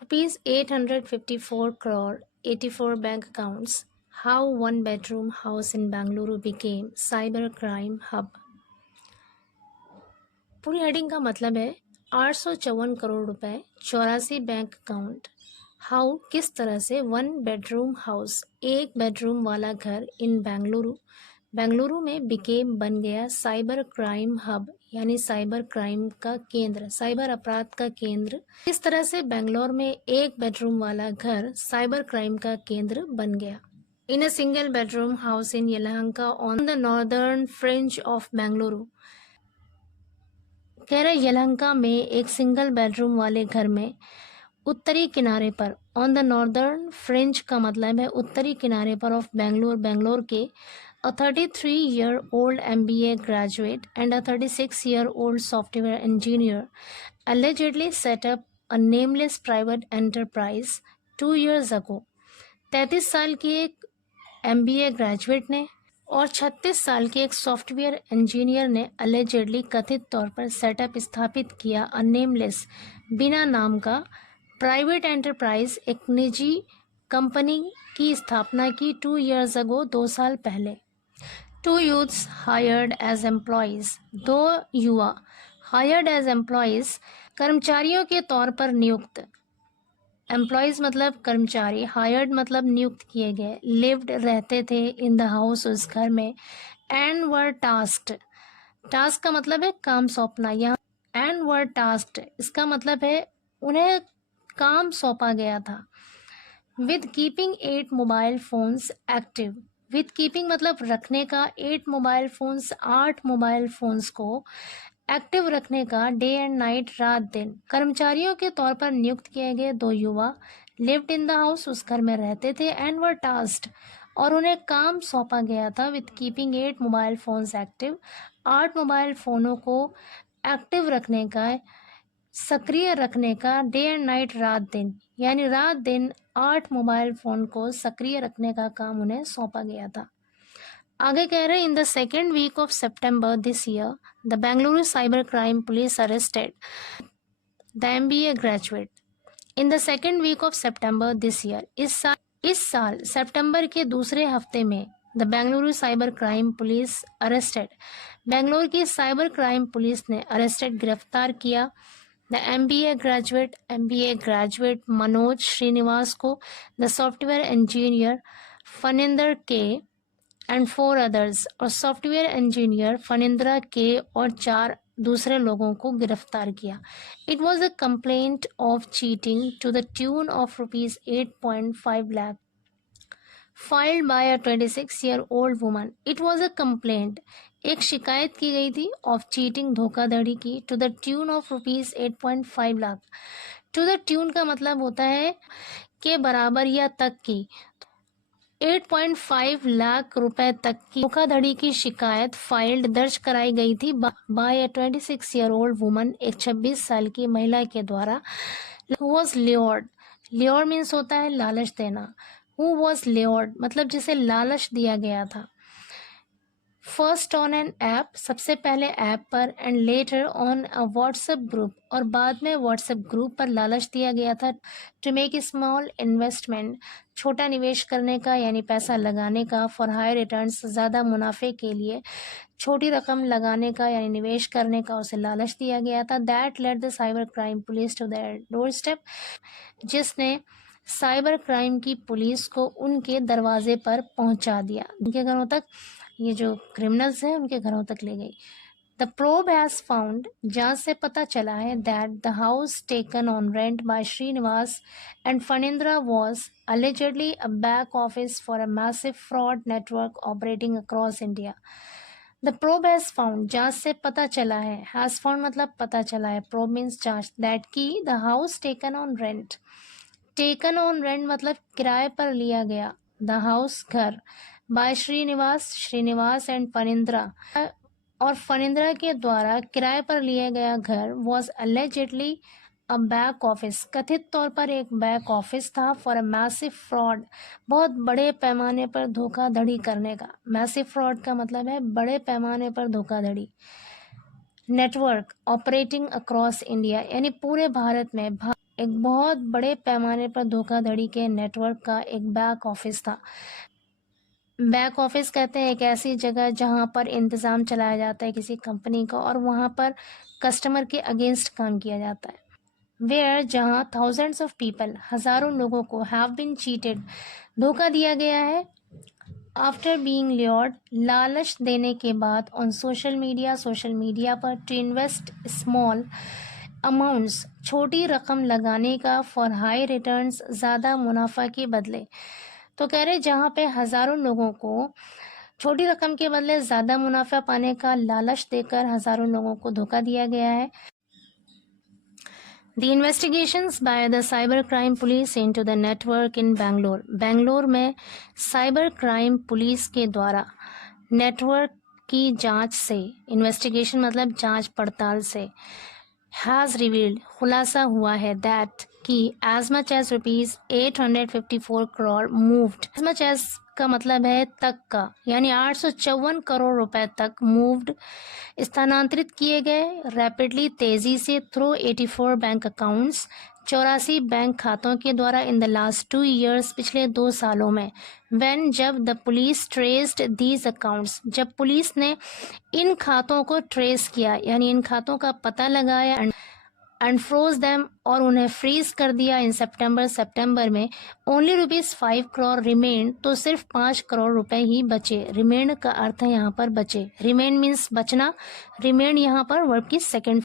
Rupees 854 crore, 84 bank accounts. How one bedroom house in Bangalore became cyber crime hub. पूरी heading का मतलब है 854 करोड़ रुपए, 84 बैंक अकाउंट। हाउ किस तरह से वन बेडरूम हाउस, एक बेडरूम वाला घर इन बेंगलुरु में बिकेम बन गया साइबर क्राइम हब, यानी साइबर क्राइम का केंद्र, साइबर अपराध का केंद्र। इस तरह से बेंगलोर में एक बेडरूम वाला घर साइबर क्राइम का केंद्र बन गया। In a single bedroom house in Yelahanka on the northern fringe of Bengaluru. कह रहे यलहंका में एक सिंगल बेडरूम वाले घर में उत्तरी किनारे पर, ऑन द नॉर्दर्न फ्रिंज का मतलब है उत्तरी किनारे पर ऑफ बेंगलोर के a 33-year-old MBA graduate and a 36-year-old software engineer allegedly set up a nameless private enterprise 2 years ago. 33 साल की एक MBA ग्रेजुएट ने और 36 साल के एक सॉफ्टवेयर इंजीनियर ने अलेजेडली कथित तौर पर सेटअप स्थापित किया अ नेमलेस, बिना नाम का प्राइवेट एंटरप्राइज, एक निजी कंपनी की स्थापना की 2 years ago, 2 साल पहले। 2 youths hired as employees, 2 युवा hired as employees, कर्मचारियों के तौर पर नियुक्त। एम्प्लॉयज मतलब कर्मचारी, हायर्ड मतलब नियुक्त किए गए। लिव्ड रहते थे इन द हाउस, उस घर में। एंड वर टास्क्ड, टास्क का मतलब है काम सौंपना। यहाँ एंड वर टास्क्ड इसका मतलब है उन्हें काम सौंपा गया था। With keeping 8 mobile phones active, with keeping मतलब रखने का, 8 मोबाइल फोन्स 8 मोबाइल फोन्स को एक्टिव रखने का, डे एंड नाइट रात दिन। कर्मचारियों के तौर पर नियुक्त किए गए 2 युवा लिव्ड इन द हाउस, उस घर में रहते थे। एंड वर टास्क्ड और उन्हें काम सौंपा गया था। With keeping 8 mobile phones active, 8 mobile फोनों को एक्टिव रखने का, सक्रिय रखने का, डे एंड नाइट रात दिन, यानी रात दिन 8 मोबाइल फोन को सक्रिय रखने का काम उन्हें सौंपा गया था। आगे कह रहे हैं in the second week of September this year the Bengaluru cyber crime police arrested the MBA graduate. In the second week of September this year, इस साल सितंबर के दूसरे हफ्ते में the Bengaluru cyber crime police arrested, Bangalore की साइबर क्राइम पुलिस ने arrested गिरफ्तार किया the MBA graduate Manoj Srinivas को, the software engineer Phanindra K and 4 others, और सॉफ्टवेयर इंजीनियर फनिंद्रा के और 4 दूसरे लोगों को गिरफ्तार किया। It was a complaint of cheating to the tune of rupees 8.5 lakh filed by a 26-year-old woman. It was a complaint, एक शिकायत की गई थी, ऑफ चीटिंग धोखाधड़ी की, to the tune of rupees 8.5 lakh. To the tune का मतलब होता है के बराबर या तक की। 8.5 लाख रुपए तक की धोखाधड़ी की शिकायत फाइल्ड दर्ज कराई गई थी बाय अ 26-year-old वुमन, एक 26 साल की महिला के द्वारा। Who was lured, lure means होता है लालच देना। हु वॉज ल्योर्ड मतलब जिसे लालच दिया गया था। फर्स्ट ऑन एन ऐप, सबसे पहले ऐप पर, and later on a WhatsApp group, और बाद में व्हाट्सएप ग्रुप पर लालच दिया गया था। टू मेक स्मॉल इन्वेस्टमेंट, छोटा निवेश करने का यानी पैसा लगाने का। फॉर हाई रिटर्न्स, ज़्यादा मुनाफे के लिए छोटी रकम लगाने का यानी निवेश करने का उसे लालच दिया गया था। That led the cyber crime police to their doorstep, जिसने साइबर क्राइम की पुलिस को उनके दरवाजे पर पहुंचा दिया, उनके घरों तक, ये जो क्रिमिनल्स हैं उनके घरों तक ले गई। द प्रोब हैज फाउंड, जांच से पता चला है, that the house taken on rent by Srinivas and Phanindra was allegedly a back office for a massive fraud network operating across India. The probe has found, जांच से पता चला है, हैज फाउंड मतलब पता चला है, प्रोब मीन्स जांच, दैट की the house taken on rent, taken on rent मतलब किराए पर लिया गया, द हाउस घर, बाय श्रीनिवास एंड फनिंद्रा, और फनिंद्रा के द्वारा किराए पर लिया गया घर, was allegedly a back office, कथित तौर पर एक बैक ऑफिस था, फॉर अ मैसिव फ्रॉड, बहुत बड़े पैमाने पर धोखाधड़ी करने का। मैसिव फ्रॉड का मतलब है बड़े पैमाने पर धोखाधड़ी। नेटवर्क ऑपरेटिंग अक्रॉस इंडिया यानी पूरे भारत में, एक बहुत बड़े पैमाने पर धोखाधड़ी के नेटवर्क का एक बैक ऑफिस था। बैक ऑफिस कहते हैं एक ऐसी जगह जहां पर इंतज़ाम चलाया जाता है किसी कंपनी का और वहां पर कस्टमर के अगेंस्ट काम किया जाता है। वेयर जहां थाउजेंड्स ऑफ पीपल, हजारों लोगों को हैव बीन चीटेड, धोखा दिया गया है। आफ्टर बीइंग ल्योर्ड, लालच देने के बाद ऑन सोशल मीडिया पर टू इन्वेस्ट स्मॉल अमाउंट्स, छोटी रकम लगाने का फॉर हाई रिटर्न्स, ज़्यादा मुनाफा के बदले। तो कह रहे जहाँ पे हज़ारों लोगों को छोटी रकम के बदले ज़्यादा मुनाफा पाने का लालच देकर हज़ारों लोगों को धोखा दिया गया है। The investigations by the cyber crime police into the network in Bangalore. Bangalore में साइबर क्राइम पुलिस के द्वारा नेटवर्क की जांच से, इन्वेस्टिगेशन मतलब जांच पड़ताल से, हैज रिवील्ड, खुलासा हुआ है दैट कि as much as ₹854 crore moved, as much as का मतलब है तक का, यानी 854 करोड़ रुपए तक मूव्ड, स्थानांतरित किए गए रैपिडली, तेजी से, थ्रू 84 बैंक अकाउंट्स, 84 बैंक खातों के द्वारा इन द लास्ट 2 ईयर्स, पिछले 2 सालों में। व्हेन, जब the police traced these accounts, जब पुलिस ने इन खातों को ट्रेस किया, यानी इन खातों का पता लगाया, एंड फ्रोज देम, और उन्हें फ्रीज कर दिया इन सितंबर में, ओनली ₹5 करोड़ रिमेन, तो सिर्फ 5 करोड़ रुपए ही बचे। रिमेन का अर्थ है यहाँ पर बचे, रिमेन मीन्स बचना, रिमेन यहाँ पर वर्ब की सेकेंड